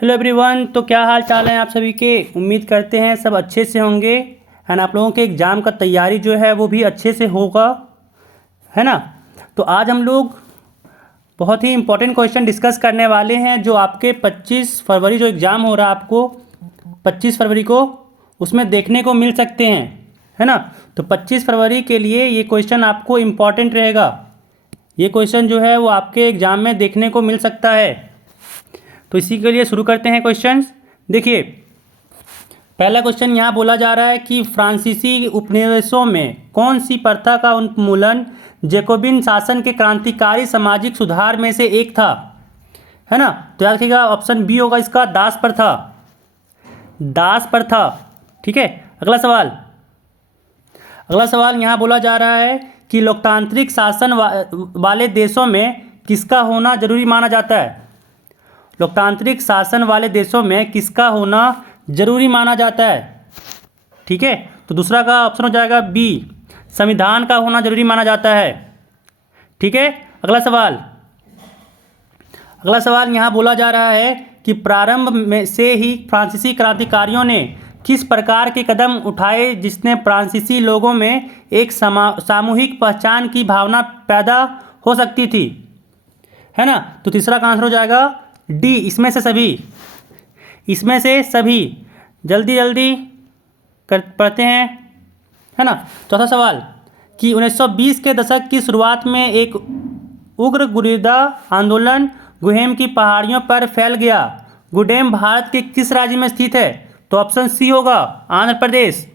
Hello everyone. तो क्या हाल चाल है आप सभी के। उम्मीद करते हैं सब अच्छे से होंगे एंड आप लोगों के एग्ज़ाम का तैयारी जो है वो भी अच्छे से होगा, है ना। तो आज हम लोग बहुत ही इंपॉर्टेंट क्वेश्चन डिस्कस करने वाले हैं जो आपके 25 फरवरी जो एग्ज़ाम हो रहा है आपको 25 फरवरी को उसमें देखने को मिल सकते हैं, है ना। तो 25 फरवरी के लिए ये क्वेश्चन आपको इम्पॉर्टेंट रहेगा। ये क्वेश्चन जो है वो आपके एग्ज़ाम में देखने को मिल सकता है। तो इसी के लिए शुरू करते हैं क्वेश्चंस। देखिए, पहला क्वेश्चन यहाँ बोला जा रहा है कि फ्रांसीसी उपनिवेशों में कौन सी प्रथा का उन्मूलन जैकोबिन शासन के क्रांतिकारी सामाजिक सुधार में से एक था, है ना। तो याद रखिएगा ऑप्शन बी होगा इसका, दास प्रथा। दास प्रथा, ठीक है। अगला सवाल यहाँ बोला जा रहा है कि लोकतांत्रिक शासन वाले देशों में किसका होना जरूरी माना जाता है। लोकतांत्रिक शासन वाले देशों में किसका होना जरूरी माना जाता है, ठीक है। तो दूसरा का ऑप्शन हो जाएगा बी, संविधान का होना जरूरी माना जाता है, ठीक है। अगला सवाल यहाँ बोला जा रहा है कि प्रारंभ में से ही फ्रांसीसी क्रांतिकारियों ने किस प्रकार के कदम उठाए जिसने फ्रांसीसी लोगों में एक सामूहिक पहचान की भावना पैदा हो सकती थी, है ना। तो तीसरा का आंसर हो जाएगा डी, इसमें से सभी। जल्दी जल्दी पढ़ते हैं, है ना। चौथा सवाल कि 1920 के दशक की शुरुआत में एक उग्र गुरिल्ला आंदोलन गुहेम की पहाड़ियों पर फैल गया। गुडेम भारत के किस राज्य में स्थित है। तो ऑप्शन सी होगा, आंध्र प्रदेश।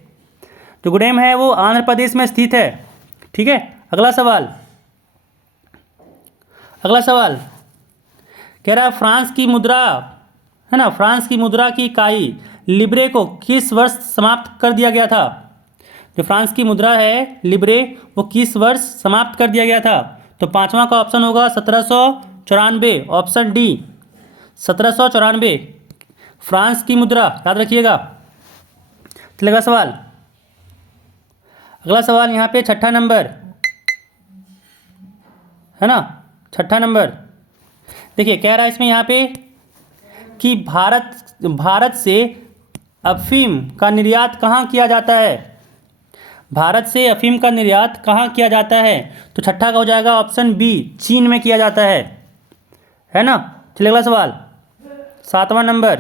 जो गुडेम है वो आंध्र प्रदेश में स्थित है, ठीक है। अगला सवाल कह रहा है फ्रांस की मुद्रा, है ना, फ्रांस की मुद्रा की इकाई लिब्रे को किस वर्ष समाप्त कर दिया गया था। जो फ्रांस की मुद्रा है लिब्रे वो किस वर्ष समाप्त कर दिया गया था। तो पांचवा का ऑप्शन होगा 1794, ऑप्शन डी 1794 फ्रांस की मुद्रा, याद रखिएगा। चलेगा अगला सवाल यहाँ पे छठा नंबर, है ना, छठा नंबर। देखिए कह रहा है इसमें यहाँ पे कि भारत से अफीम का निर्यात कहाँ किया जाता है। भारत से अफीम का निर्यात कहाँ किया जाता है। तो छठा का हो जाएगा ऑप्शन बी, चीन में किया जाता है ना। चलिए अगला सवाल सातवां नंबर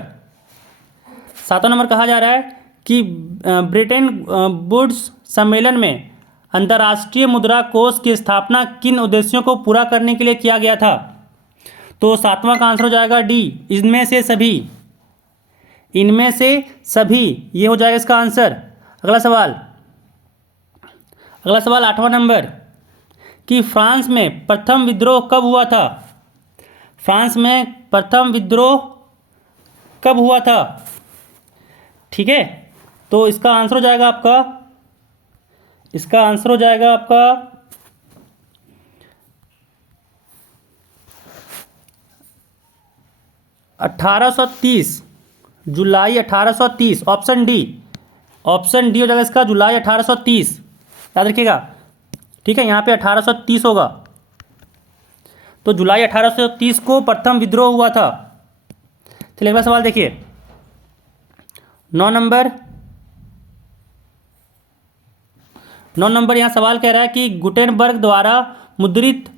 कहा जा रहा है कि ब्रिटेन वुड्स सम्मेलन में अंतर्राष्ट्रीय मुद्रा कोष की स्थापना किन उद्देश्यों को पूरा करने के लिए किया गया था। तो सातवां का आंसर हो जाएगा डी, इनमें से सभी, ये हो जाएगा इसका आंसर। अगला सवाल आठवां नंबर कि फ्रांस में प्रथम विद्रोह कब हुआ था। फ्रांस में प्रथम विद्रोह कब हुआ था, ठीक है। तो इसका आंसर हो जाएगा आपका 1830, जुलाई 1830, ऑप्शन डी हो जाएगा इसका, जुलाई 1830, याद रखिएगा, ठीक है। यहाँ पे 1830 होगा, तो जुलाई 1830 को प्रथम विद्रोह हुआ था। चलिए अगला सवाल देखिए, 9 नंबर यहाँ सवाल कह रहा है कि गुटेनबर्ग द्वारा मुद्रित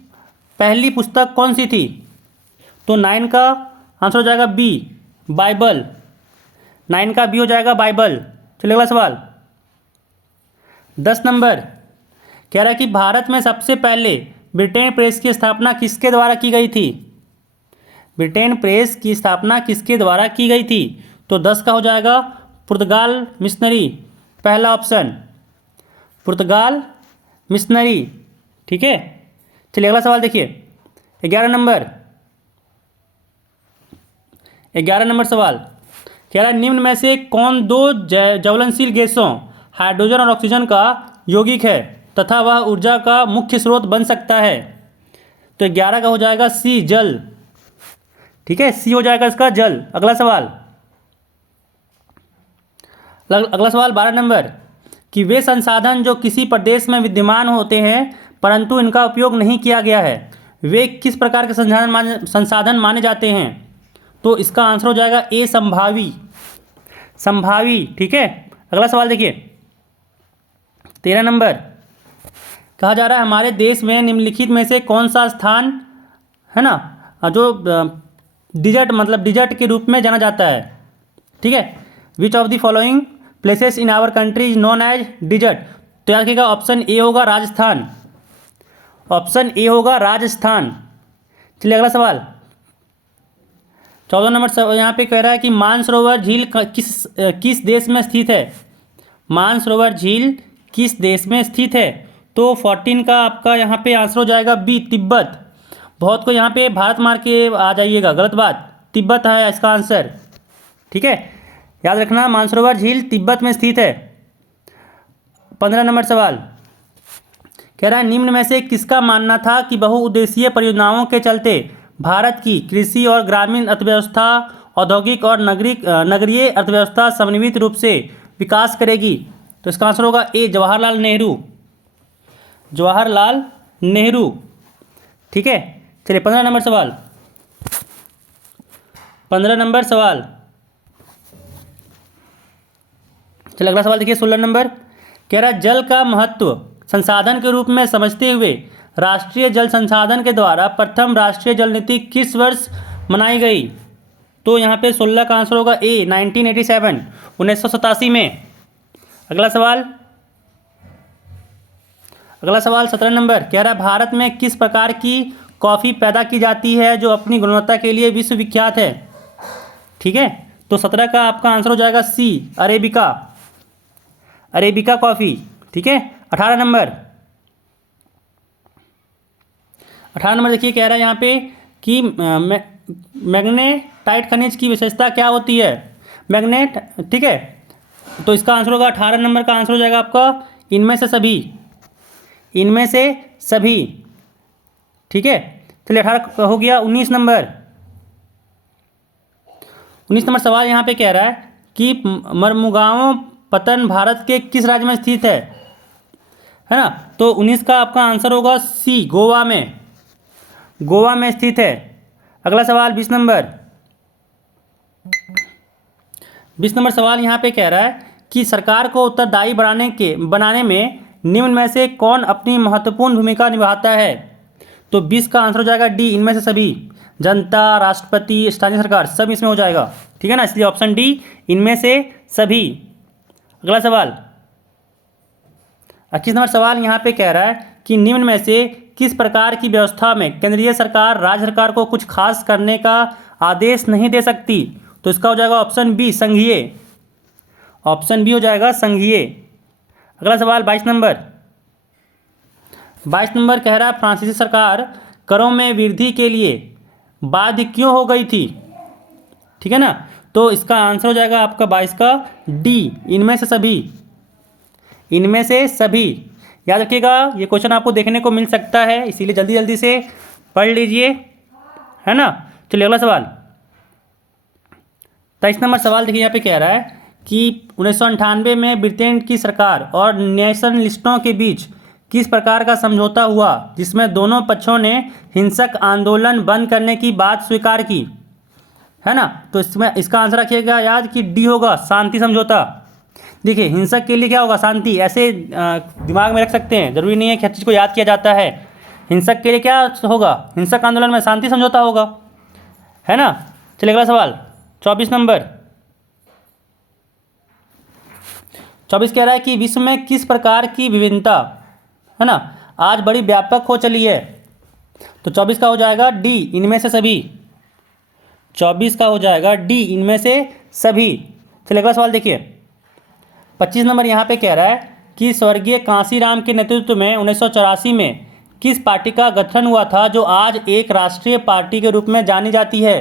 पहली पुस्तक कौन सी थी। तो 9 का आंसर हो जाएगा बी, बाइबल। 9 का बी हो जाएगा बाइबल। चलिए अगला सवाल 10 नंबर कह रहा है कि भारत में सबसे पहले ब्रिटेन प्रेस की स्थापना किसके द्वारा की गई थी। ब्रिटेन प्रेस की स्थापना किसके द्वारा की गई थी। तो 10 का हो जाएगा पुर्तगाल मिशनरी, पहला ऑप्शन पुर्तगाल मिशनरी, ठीक है। चलिए अगला सवाल देखिए, 11 नंबर सवाल कह रहा है निम्न में से कौन दो ज्वलनशील गैसों हाइड्रोजन और ऑक्सीजन का यौगिक है तथा वह ऊर्जा का मुख्य स्रोत बन सकता है। तो 11 का हो जाएगा सी, जल, ठीक है, सी हो जाएगा इसका जल। अगला सवाल 12 नंबर कि वे संसाधन जो किसी प्रदेश में विद्यमान होते हैं परंतु इनका उपयोग नहीं किया गया है वे किस प्रकार के संसाधन माने जाते हैं। तो इसका आंसर हो जाएगा ए संभावी, संभावी। ठीक है, अगला सवाल देखिए 13 नंबर। कहा जा रहा है हमारे देश में निम्नलिखित में से कौन सा स्थान है ना जो डिजर्ट मतलब डिजर्ट के रूप में जाना जाता है। ठीक है, which of the following places in our country is known as desert. तो याद रखिएगा ऑप्शन ए होगा राजस्थान, ऑप्शन ए होगा राजस्थान। चलिए अगला सवाल 14 नंबर यहाँ पे कह रहा है कि मानसरोवर झील किस देश में स्थित है। मानसरोवर झील किस देश में स्थित है। तो 14 का आपका यहाँ पे आंसर हो जाएगा बी तिब्बत। बहुत को यहाँ पे भारत मार के आ जाइएगा, गलत बात, तिब्बत है इसका आंसर। ठीक है, याद रखना मानसरोवर झील तिब्बत में स्थित है। 15 नंबर सवाल कह रहा है निम्न में से किसका मानना था कि बहुउद्देशीय परियोजनाओं के चलते भारत की कृषि और ग्रामीण अर्थव्यवस्था, औद्योगिक और नगरीय अर्थव्यवस्था समन्वित रूप से विकास करेगी। तो इसका आंसर होगा ए जवाहरलाल नेहरू, जवाहरलाल नेहरू। ठीक है, चलिए 15 नंबर सवाल, 15 नंबर सवाल। चलिए अगला सवाल देखिए 16 नंबर। कह रहा है जल का महत्व संसाधन के रूप में समझते हुए राष्ट्रीय जल संसाधन के द्वारा प्रथम राष्ट्रीय जल नीति किस वर्ष मनाई गई। तो यहाँ पे 16 का आंसर होगा ए 1987, 1987 में। अगला सवाल 17 नंबर। कह रहा है भारत में किस प्रकार की कॉफ़ी पैदा की जाती है जो अपनी गुणवत्ता के लिए विश्वविख्यात है। ठीक है, तो 17 का आपका आंसर हो जाएगा सी अरेबिका, अरेबिका कॉफ़ी। ठीक है, 18 नंबर, 18 नंबर देखिए कह रहा है यहाँ पे कि मैग्नेटाइट खनिज की विशेषता क्या होती है। मैग्नेट, ठीक है, तो इसका आंसर होगा 18 नंबर का आंसर हो जाएगा आपका इनमें से सभी, इनमें से सभी। ठीक है, चलिए 18 हो गया। 19 नंबर, 19 नंबर सवाल यहाँ पे कह रहा है कि मरमुगाओं पतन भारत के किस राज्य में स्थित है ना। तो 19 का आपका आंसर होगा सी गोवा में, गोवा में स्थित है। अगला सवाल 20 नंबर, 20 नंबर सवाल यहाँ पे कह रहा है कि सरकार को उत्तरदायी बनाने में निम्न में से कौन अपनी महत्वपूर्ण भूमिका निभाता है। तो 20 का आंसर हो जाएगा डी इनमें से सभी, जनता, राष्ट्रपति, स्थानीय सरकार, सब इसमें हो जाएगा। ठीक है ना, इसलिए ऑप्शन डी इनमें से सभी। अगला सवाल 21 नंबर सवाल यहाँ पे कह रहा है कि निम्न में से किस प्रकार की व्यवस्था में केंद्रीय सरकार राज्य सरकार को कुछ खास करने का आदेश नहीं दे सकती। तो इसका हो जाएगा ऑप्शन बी संघीय, ऑप्शन बी हो जाएगा संघीय। अगला सवाल 22 नंबर, 22 नंबर कह रहा है फ्रांसीसी सरकार करों में वृद्धि के लिए बाध्य क्यों हो गई थी। ठीक है ना, तो इसका आंसर हो जाएगा आपका 22 का डी इनमें से सभी, इनमें से सभी। याद रखिएगा ये क्वेश्चन आपको देखने को मिल सकता है, इसीलिए जल्दी जल्दी से पढ़ लीजिए, है ना। चलिए अगला सवाल 23 नंबर सवाल देखिए यहाँ पे कह रहा है कि 1998 में ब्रिटेन की सरकार और नेशनलिस्टों के बीच किस प्रकार का समझौता हुआ जिसमें दोनों पक्षों ने हिंसक आंदोलन बंद करने की बात स्वीकार की, है ना। तो इसमें इसका आंसर रखिएगा याद कि डी होगा शांति समझौता। देखिए हिंसक के लिए क्या होगा शांति, ऐसे दिमाग में रख सकते हैं, जरूरी नहीं है कि हर चीज़ को याद किया जाता है। हिंसक के लिए क्या होगा, हिंसक आंदोलन में शांति समझौता होगा, है ना। चलिए अगला सवाल 24 नंबर, 24 कह रहा है कि विश्व में किस प्रकार की विभिन्नता, है ना, आज बड़ी व्यापक हो चली है। तो 24 का हो जाएगा डी इनमें से सभी, 24 का हो जाएगा डी इनमें से सभी। चलिए अगला सवाल देखिए 25 नंबर यहाँ पे कह रहा है कि स्वर्गीय कांसीराम के नेतृत्व में 1984 में किस पार्टी का गठन हुआ था जो आज एक राष्ट्रीय पार्टी के रूप में जानी जाती है।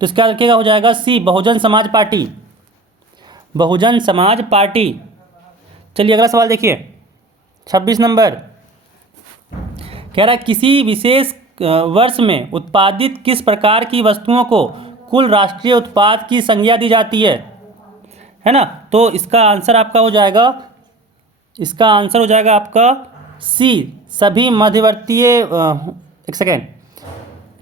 तो इसका रखिएगा हो जाएगा सी बहुजन समाज पार्टी, बहुजन समाज पार्टी। चलिए अगला सवाल देखिए 26 नंबर कह रहा है किसी विशेष वर्ष में उत्पादित किस प्रकार की वस्तुओं को कुल राष्ट्रीय उत्पाद की संज्ञा दी जाती है ना। तो इसका आंसर आपका हो जाएगा, इसका आंसर हो जाएगा आपका सी सभी मध्यवर्तीय, एक सेकेंड,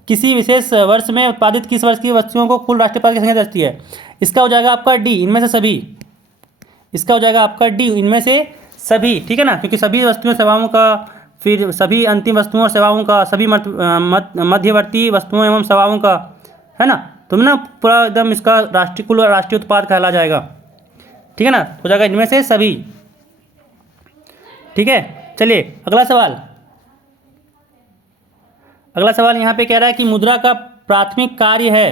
किसी विशेष वर्ष में उत्पादित किस वर्ष की वस्तुओं को कुल राष्ट्रीय उत्पाद की संख्या दर्शाती है? इसका हो जाएगा आपका डी, इनमें से सभी। इसका हो जाएगा आपका डी, इनमें से सभी, ठीक है ना, क्योंकि सभी वस्तुओं सेवाओं का, फिर सभी अंतिम वस्तुओं और सेवाओं का, सभी मध्यवर्ती वस्तुओं एवं सेवाओं का, है ना, तो ना पूरा एकदम इसका राष्ट्रीय कुल राष्ट्रीय उत्पाद कहला जाएगा, ठीक है ना, हो जाएगा इनमें से सभी। ठीक है, चलिए अगला सवाल। अगला सवाल यहाँ पे कह रहा है कि मुद्रा का प्राथमिक कार्य है,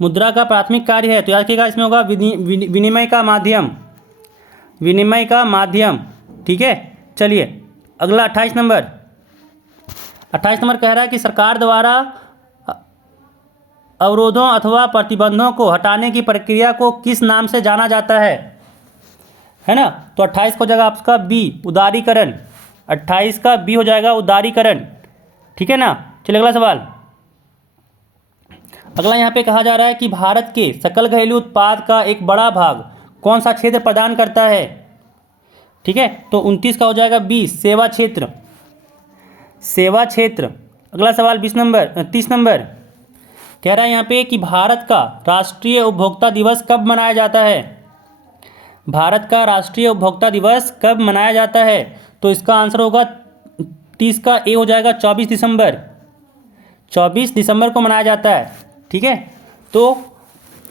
मुद्रा का प्राथमिक कार्य है, तो याद रखिएगा इसमें होगा विनिमय का माध्यम, विनिमय का माध्यम। ठीक है, चलिए अगला 28 नंबर। 28 नंबर कह रहा है कि सरकार द्वारा अवरोधों अथवा प्रतिबंधों को हटाने की प्रक्रिया को किस नाम से जाना जाता है ना, तो 28 को हो जाएगा आपका बी, उदारीकरण। 28 का बी हो जाएगा उदारीकरण, ठीक है ना। चलिए अगला सवाल। अगला यहाँ पे कहा जा रहा है कि भारत के सकल घरेलू उत्पाद का एक बड़ा भाग कौन सा क्षेत्र प्रदान करता है? ठीक है, तो 29 का हो जाएगा बी, सेवा क्षेत्र, सेवा क्षेत्र। अगला सवाल 30 नंबर कह रहा है यहाँ पे कि भारत का राष्ट्रीय उपभोक्ता दिवस कब मनाया जाता है? भारत का राष्ट्रीय उपभोक्ता दिवस कब मनाया जाता है? तो इसका आंसर होगा 30 का ए हो जाएगा 24 दिसंबर, 24 दिसंबर को मनाया जाता है। ठीक है, तो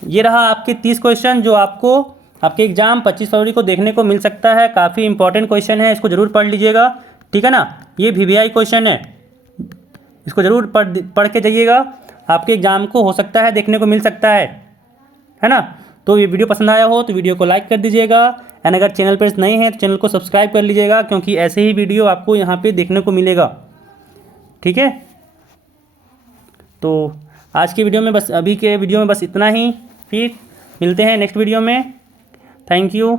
ये रहा आपके 30 क्वेश्चन जो आपको आपके एग्जाम 25 फरवरी को देखने को मिल सकता है। काफ़ी इंपॉर्टेंट क्वेश्चन है, इसको ज़रूर पढ़ लीजिएगा, ठीक है ना। ये वीवीआई क्वेश्चन है, इसको ज़रूर पढ़ के जाइएगा, आपके एग्जाम को हो सकता है देखने को मिल सकता है ना। तो ये वीडियो पसंद आया हो तो वीडियो को लाइक कर दीजिएगा, एंड अगर चैनल पर नए हैं तो चैनल को सब्सक्राइब कर लीजिएगा, क्योंकि ऐसे ही वीडियो आपको यहाँ पे देखने को मिलेगा, ठीक है। तो आज की वीडियो में बस, अभी के वीडियो में बस इतना ही, फिर मिलते हैं नेक्स्ट वीडियो में। Thank you.